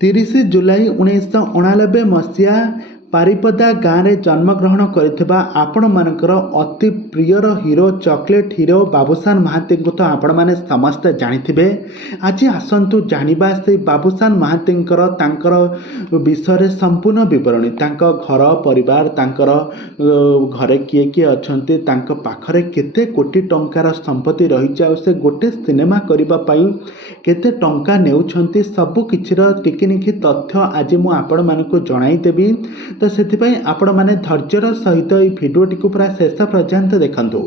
30 जुलाई 1989 मसीहा पारिपदा गाँव में जन्मग्रहण करथिबा आपण मानकर अति प्रियर hero chocolate hero Babushan Mohanty को तो आपण माने समस्त जानिथिबे। आज आसंतु जानिबा से बाबूशान महांतींकर तांकर विषय संपूर्ण विवरणी तांको घर परिवार तांकर घरे किए किए अछंती तांको पाखरे केते कोटी टंकार संपत्ति रही जाउ से गोटे सिनेमा करिबा पई केते टंका नेउछंती सबु किछिर टिकिनिखि तथ्य आज मु आपण मानकु जणाई देबी। तो से आपण मैंने धैर्यर सहित ये भिडटी को पूरा शेष पर्यंत देखु।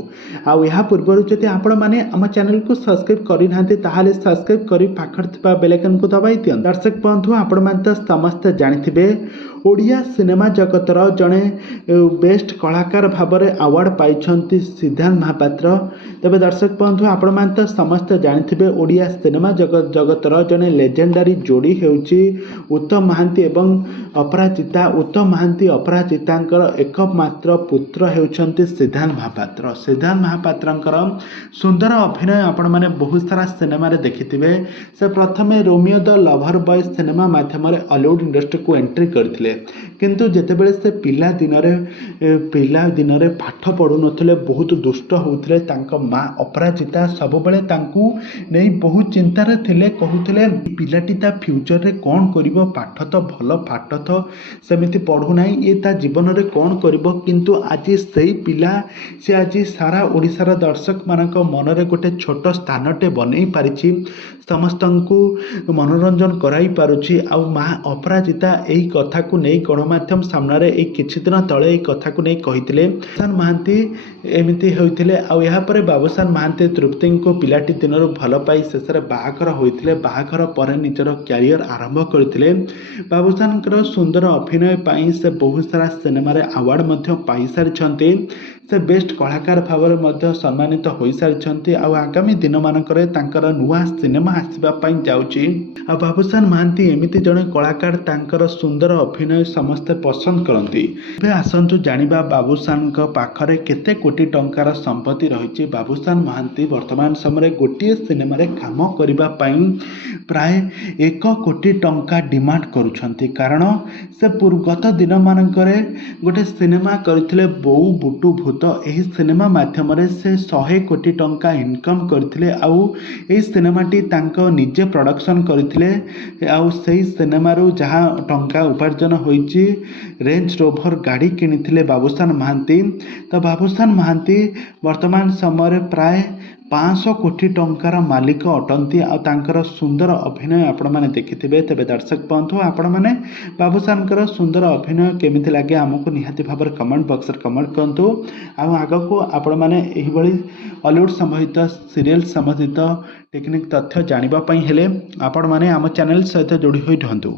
आउ या पूर्व जदि आपण मैंने आम चैनल को सब्सक्राइब करना ताहले सब्सक्राइब कर पाखर बेल आइकन को दबाई दियन। दर्शक बंधु आपण मैंने तो समस्त जानिथिबे ओडिया सिनेमा जगतर जड़े बेस्ट कलाकार भाव में अवार्ड पाई सिद्धांत महापात्र। तेज दर्शक बंधु आपण मैंने तो समस्त जानिथिबे ओडिया सिनेमा जगतर जड़े लेजेंडारी जोड़ी होउची उत्तम महांती एवं अपराजिता। उत्तम महांती अपराजितांकर एकमात्र पुत्र होउछंती सिद्धांत महापात्र। सिद्धांत महापात्रंकर सुंदर अभिनय आपण माने बहुत सारा सिनेमा रे देखिथिबे। से प्रथमे Romeo the lover boy cinema माध्यम हॉलीवुड इंडस्ट्री को एंट्री करथिले किंतु जेतेबेले से पिला दिन रे पाठ पढ़ु नथिले बहुत दुष्ट होउथिले तांको माँ अपराजिता सब बेले तांकू नै बहुत चिंता रे थिले कहूथिले पिलाटी ता फ्यूचर रे कोन करिवो पाठ तो भल पाठ तो सेमिति पढ़ु नाही ये ता जीवन रे कोन करिवो किंतु आज सेही पिला से आज सारा ओडिसार दर्शक मानक मन रे गोटे छोट स्थानटे बनै पारिछि समस्तंकु मनोरंजन कराई पारुछि। आ माँ अपराजिता एही कथा को नहीं गणमाध्यम सामने एक किछि दिन तले कथा को नहीं कही बाबूशान महांती एमती होते आपर बाबूशान महांती तृप्ति को पिलाटी दिन भल पाई शेष बाहाघर होते बाहाघर पर निजर क्यारियर आरंभ करते बाबूशान सुंदर अभिनय पाई से बहुत सारा सिनेमा अवार्ड पाई सारी से बेस्ट कलाकार भाव में सम्मानित हो सारी आगामी दिन मानक नुआ सिनेमा आसवाई जाऊँगी। बाबूशान महांती एमती जड़े कलाकार तांकर सुंदर अभिनय समस्ते पसंद करती। आसतु जानिबा बाबूशान पाखरे केते कोटी टंकार संपत्ति रही। बाबूशान महांती वर्तमान समय गोटे सिनेमा काम करने प्राय 1 कोटी टंका डिमांड करुछंती कारण से गत दिन मानक गोटे सिनेमा करथिले बोऊ बुटू भूत। यही सिनेमा माध्यम से 100 कोटी टंका इनकम करथिले आउ एही सिनेमाटी तांको निजे प्रोडक्शन करथिले आउ सेही सिनेमारू जहाँ टंका उपार्जन होईची रेंज रोवर गाड़ी किनिथिले बाबूशान महांती। तो बाबूशान महांती वर्तमान समय प्राय 500 कोटी टंकार मालिक अटंती आर सुंदर अभिनय आपण मैंने देखिथे। तेज दर्शक बंधु आपण मैंने बाबूशान सुंदर अभिनय केमिति लगे आमको निहाती भाव कमेंट बॉक्स कमेंट करूँ। आग को आपण मैंने हॉलीवुड संबंधित सीरियल संबंधित टेक्निक तथ्य जानापी हेले आपण मैंने आम चैनल सहित जोड़ी होई रहंतु।